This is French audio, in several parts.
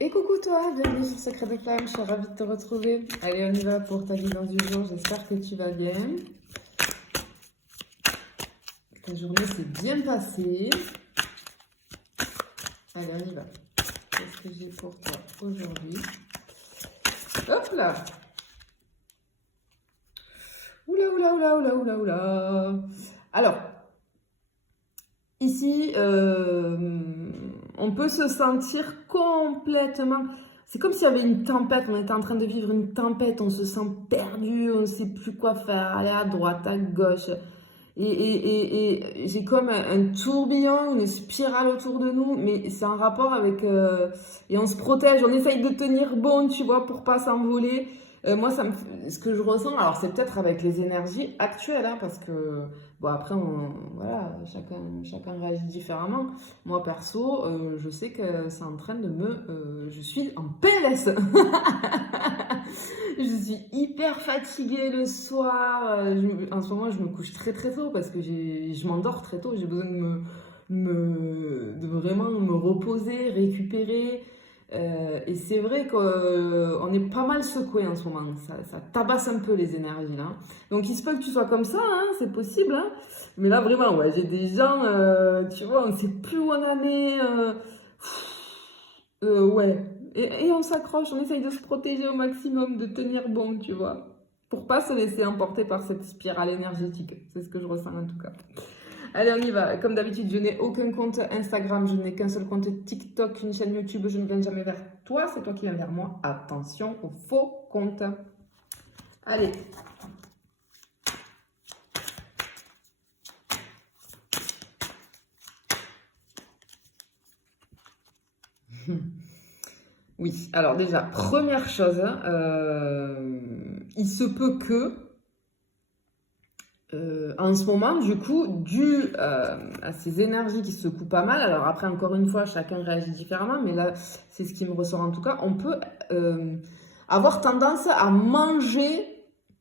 Et coucou toi, bienvenue sur Secret des Flammes, je suis ravie de te retrouver. Allez, on y va pour ta guidance du jour, j'espère que tu vas bien. Ta journée s'est bien passée. Allez, on y va. Qu'est-ce que j'ai pour toi aujourd'hui? Hop là! Oula, oula, oula, oula, oula, oula. Alors, ici, on peut se sentir complètement... C'est comme s'il y avait une tempête, on était en train de vivre une tempête, on se sent perdu, on ne sait plus quoi faire, aller à droite, à gauche. Et j'ai comme un tourbillon, une spirale autour de nous, mais c'est en rapport avec... et on se protège, on essaye de tenir bon, tu vois, pour pas s'envoler. Moi, ce que je ressens, alors c'est peut-être avec les énergies actuelles, hein, parce que, bon, après, voilà, chacun réagit différemment. Moi, perso, je sais que c'est en train de je suis en PLS. Je suis hyper fatiguée le soir. En ce moment, je me couche très très tôt parce que je m'endors très tôt. J'ai besoin de vraiment me reposer, récupérer. Et c'est vrai qu'on est pas mal secoué en ce moment. Ça tabasse un peu les énergies là. Donc il se peut que tu sois comme ça, hein, c'est possible. Hein. Mais là vraiment, ouais, j'ai des gens, tu vois, on ne sait plus où on en est. Ouais. Et on s'accroche, on essaye de se protéger au maximum, de tenir bon, tu vois. Pour pas se laisser emporter par cette spirale énergétique. C'est ce que je ressens en tout cas. Allez, on y va. Comme d'habitude, je n'ai aucun compte Instagram, je n'ai qu'un seul compte TikTok, une chaîne YouTube. Je ne viens jamais vers toi, c'est toi qui viens vers moi. Attention aux faux comptes. Allez. Oui, alors déjà, première chose, il se peut que, en ce moment, du coup, dû à ces énergies qui secouent pas mal, alors après, encore une fois, chacun réagit différemment, mais là, c'est ce qui me ressort en tout cas, on peut avoir tendance à manger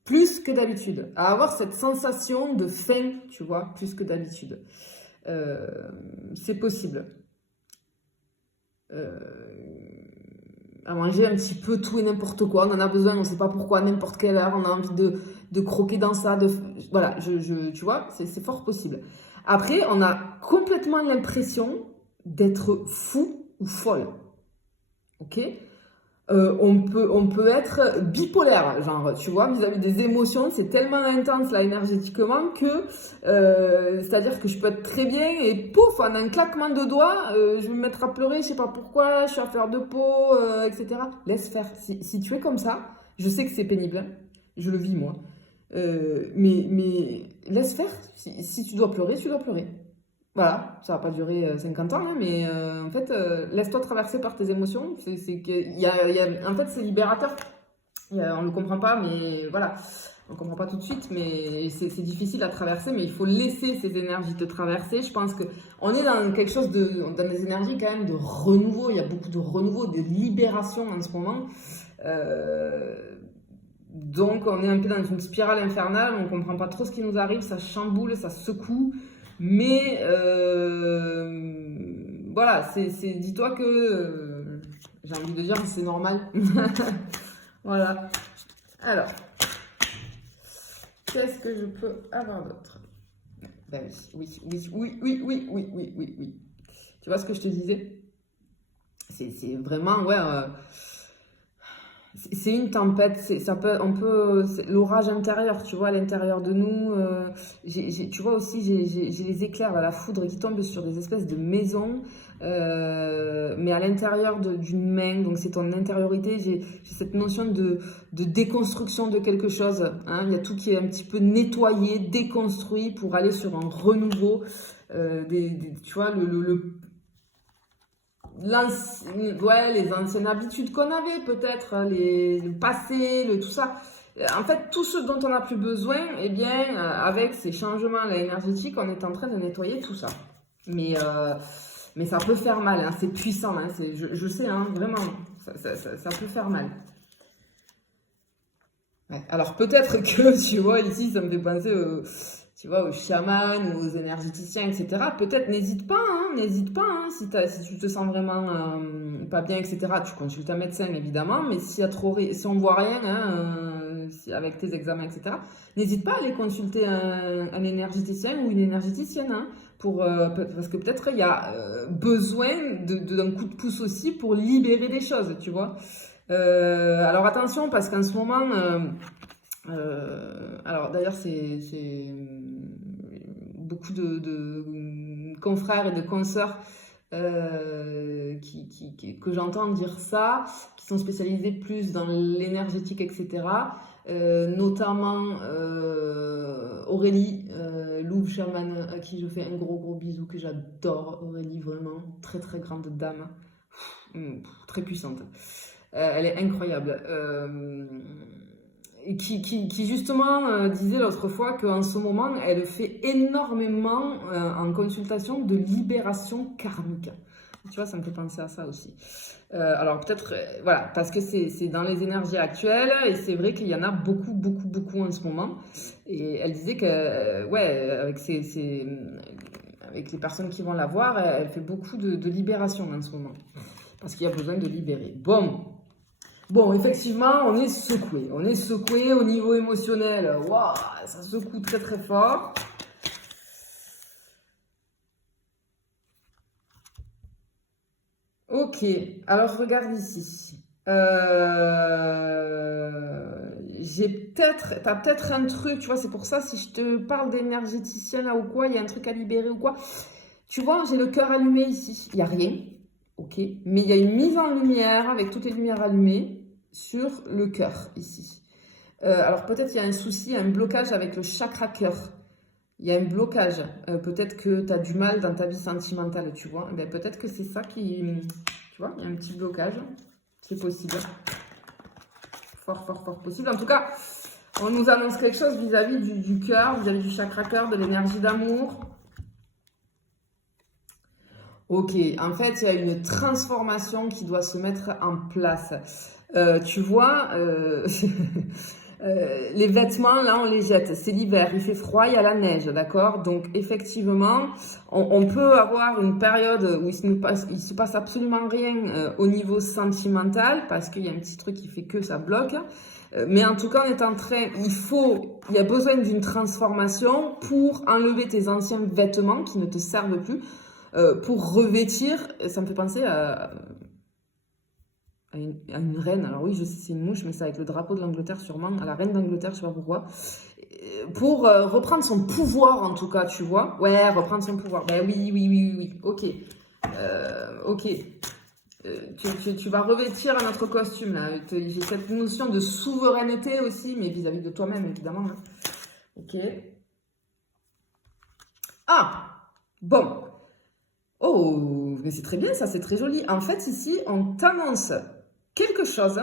plus que d'habitude, à avoir cette sensation de faim, tu vois, plus que d'habitude. C'est possible. À manger un petit peu tout et n'importe quoi. On en a besoin, on ne sait pas pourquoi, à n'importe quelle heure, on a envie de croquer dans ça. Voilà, tu vois, c'est fort possible. Après, on a complètement l'impression d'être fou ou folle. Ok? On peut être bipolaire, genre, tu vois, vis-à-vis des émotions, c'est tellement intense là énergétiquement que, c'est-à-dire que je peux être très bien et pouf, en un claquement de doigts, je vais me mettre à pleurer, je sais pas pourquoi, je suis à faire de peau, etc. Laisse faire. Si tu es comme ça, je sais que c'est pénible, hein, je le vis moi, mais laisse faire. Si tu dois pleurer, tu dois pleurer. Voilà, ça va pas durer 50 ans, hein, mais en fait, laisse-toi traverser par tes émotions. En fait, c'est libérateur. On le comprend pas, mais voilà, on le comprend pas tout de suite, mais c'est difficile à traverser. Mais il faut laisser ces énergies te traverser. Je pense que on est dans quelque chose dans des énergies quand même de renouveau. Il y a beaucoup de renouveau, de libération en ce moment. Donc, on est un peu dans une spirale infernale. On comprend pas trop ce qui nous arrive. Ça chamboule, ça secoue. Mais voilà, dis-toi que j'ai envie de dire c'est normal. Voilà. Alors, qu'est-ce que je peux avoir d'autre? Ben oui, oui, oui, oui, oui, oui, oui, oui, oui. Tu vois ce que je te disais? C'est vraiment, ouais. C'est une tempête, c'est l'orage intérieur, tu vois, à l'intérieur de nous. Tu vois aussi, j'ai les éclairs, la foudre qui tombe sur des espèces de maisons, mais à l'intérieur d'une main, donc c'est ton intériorité. J'ai cette notion de déconstruction de quelque chose. Hein. Il y a tout qui est un petit peu nettoyé, déconstruit pour aller sur un renouveau. Tu vois, ouais, les anciennes habitudes qu'on avait, peut-être, hein, le passé, tout ça. En fait, tout ce dont on n'a plus besoin, eh bien, avec ces changements là, énergétiques, on est en train de nettoyer tout ça. Mais ça peut faire mal, hein, c'est puissant, hein, je sais, hein, vraiment, ça peut faire mal. Ouais. Alors peut-être que, tu vois, ici, ça me fait penser tu vois, aux chamans ou aux énergéticiens, etc. Peut-être n'hésite pas, hein, si tu te sens vraiment pas bien, etc., tu consultes un médecin, évidemment, mais s'il y a trop, si on voit rien, hein, avec tes examens, etc., n'hésite pas à aller consulter un énergéticien ou une énergéticienne, hein, parce que peut-être il y a besoin d'un coup de pouce aussi pour libérer des choses, tu vois. Alors attention, parce qu'en ce moment, alors d'ailleurs, c'est beaucoup de confrères et de consoeurs que j'entends dire ça, qui sont spécialisés plus dans l'énergétique, etc. Notamment Aurélie, Louve Chaman, à qui je fais un gros bisou, que j'adore. Aurélie, vraiment, très très grande dame, très puissante. Elle est incroyable. Et qui justement disait l'autre fois qu'en ce moment, elle fait énormément en consultation de libération karmique. Tu vois, ça me fait penser à ça aussi. Alors peut-être, voilà, parce que c'est dans les énergies actuelles, et c'est vrai qu'il y en a beaucoup en ce moment. Et elle disait que, ouais, avec les personnes qui vont la voir, elle fait beaucoup de libération en ce moment. Parce qu'il y a besoin de libérer. Bon, effectivement, on est secoué. On est secoué au niveau émotionnel. Waouh, ça secoue très très fort. Ok, alors regarde ici. T'as peut-être un truc, tu vois, c'est pour ça, si je te parle d'énergéticien là ou quoi, il y a un truc à libérer ou quoi. Tu vois, j'ai le cœur allumé ici. Il n'y a rien, ok, mais il y a une mise en lumière avec toutes les lumières allumées sur le cœur ici. Alors peut-être il y a un souci, un blocage avec le chakra cœur. Il y a un blocage. Peut-être que tu as du mal dans ta vie sentimentale, tu vois. Ben, peut-être que c'est ça qui... Tu vois, il y a un petit blocage. C'est possible. Fort possible. En tout cas, on nous annonce quelque chose vis-à-vis du cœur, vis-à-vis du chakra cœur, de l'énergie d'amour. Ok, en fait, il y a une transformation qui doit se mettre en place. Tu vois, les vêtements, là, on les jette. C'est l'hiver, il fait froid, il y a la neige, d'accord? Donc, effectivement, on peut avoir une période où il se passe absolument rien au niveau sentimental, parce qu'il y a un petit truc qui fait que ça bloque. Mais en tout cas, on est en train, il y a besoin d'une transformation pour enlever tes anciens vêtements qui ne te servent plus, pour revêtir. Ça me fait penser à une reine. Alors oui, je sais, c'est une mouche, mais c'est avec le drapeau de l'Angleterre sûrement, à la reine d'Angleterre, je sais pas pourquoi. Pour reprendre son pouvoir, en tout cas, tu vois. Ouais, reprendre son pouvoir. Ben oui, ok. Ok. Tu vas revêtir un autre costume, là. J'ai cette notion de souveraineté aussi, mais vis-à-vis de toi-même, évidemment. Hein. Ok. Ah, bon. Oh, mais c'est très bien, ça, c'est très joli. En fait, ici, on t'annonce quelque chose.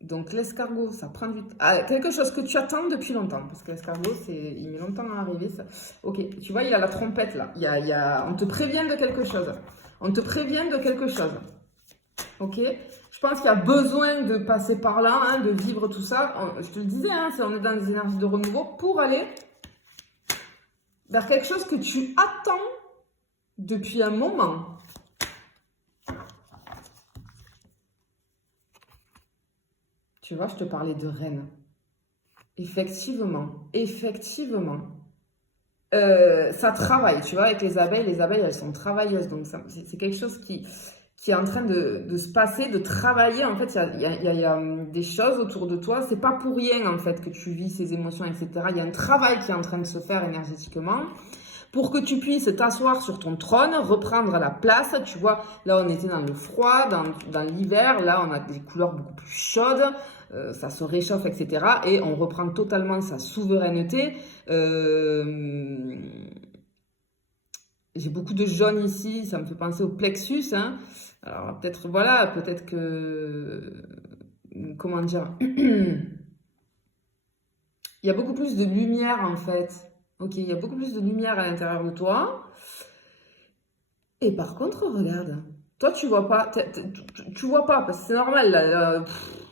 Donc, l'escargot, ça prend du temps. Ah, quelque chose que tu attends depuis longtemps. Parce que l'escargot, il met longtemps à arriver. Ça. Ok, tu vois, il a la trompette, là. On te prévient de quelque chose. On te prévient de quelque chose. Ok? Je pense qu'il y a besoin de passer par là, hein, de vivre tout ça. Je te le disais, hein, on est dans des énergies de renouveau pour aller vers quelque chose que tu attends depuis un moment. Tu vois, je te parlais de reine. Effectivement. Ça travaille, tu vois, avec les abeilles. Les abeilles, elles sont travailleuses. Donc, c'est quelque chose qui est en train de se passer, de travailler. En fait, il y a des choses autour de toi. C'est pas pour rien, en fait, que tu vis ces émotions, etc. Il y a un travail qui est en train de se faire énergétiquement pour que tu puisses t'asseoir sur ton trône, reprendre la place. Tu vois, là, on était dans le froid, dans l'hiver. Là, on a des couleurs beaucoup plus chaudes. Ça se réchauffe, etc. Et on reprend totalement sa souveraineté. J'ai beaucoup de jaune ici, ça me fait penser au plexus. Hein. Alors peut-être que... Comment dire? Il y a beaucoup plus de lumière en fait. Ok, il y a beaucoup plus de lumière à l'intérieur de toi. Et par contre, regarde. Toi, tu vois pas. Tu vois pas, parce que c'est normal. Là,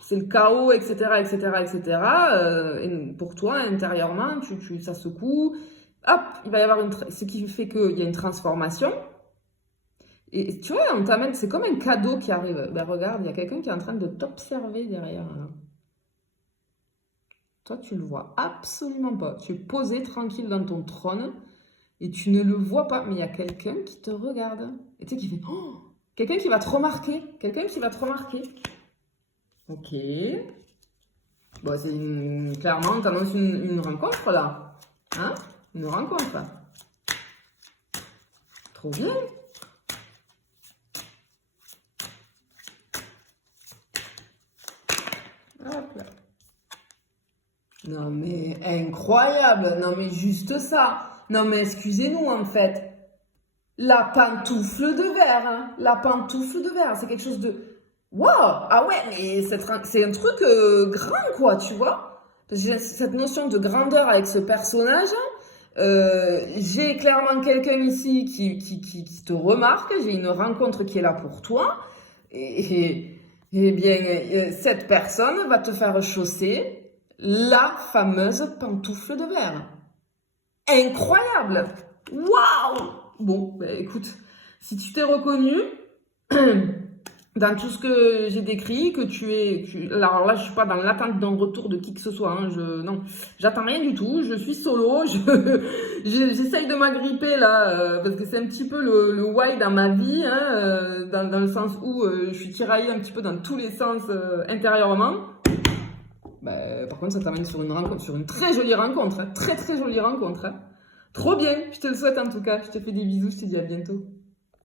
c'est le chaos, etc. Et pour toi, intérieurement, ça secoue. Hop, il va y avoir ce qui fait qu'il y a une transformation. Et tu vois, on t'amène, c'est comme un cadeau qui arrive. Ben regarde, il y a quelqu'un qui est en train de t'observer derrière, là. Toi, tu le vois absolument pas. Tu es posé tranquille dans ton trône et tu ne le vois pas, mais il y a quelqu'un qui te regarde. Et tu sais, qui fait oh, quelqu'un qui va te remarquer. Quelqu'un qui va te remarquer. Ok. Bon, clairement, tu annonces une rencontre là. Hein? Une rencontre. Trop bien. Hop là. Non mais incroyable. Non mais juste ça. Non mais excusez-nous en fait. La pantoufle de verre. Hein. La pantoufle de verre. C'est quelque chose de... Waouh! Ah ouais, mais c'est un truc grand quoi, tu vois? J'ai cette notion de grandeur avec ce personnage. J'ai clairement quelqu'un ici qui te remarque, j'ai une rencontre qui est là pour toi, et bien, cette personne va te faire chausser la fameuse pantoufle de verre. Incroyable! Waouh! Bon, bah, écoute, si tu t'es reconnu dans tout ce que j'ai décrit, que alors là, je suis pas dans l'attente d'un retour de qui que ce soit. Hein, non, j'attends rien du tout. Je suis solo. J'essaye de m'agripper là parce que c'est un petit peu le why dans ma vie, hein, dans le sens où je suis tiraillée un petit peu dans tous les sens intérieurement. Bah, par contre, ça t'amène sur une rencontre, sur une très jolie rencontre, hein, très très jolie rencontre. Hein. Trop bien. Je te le souhaite en tout cas. Je te fais des bisous. Je te dis à bientôt.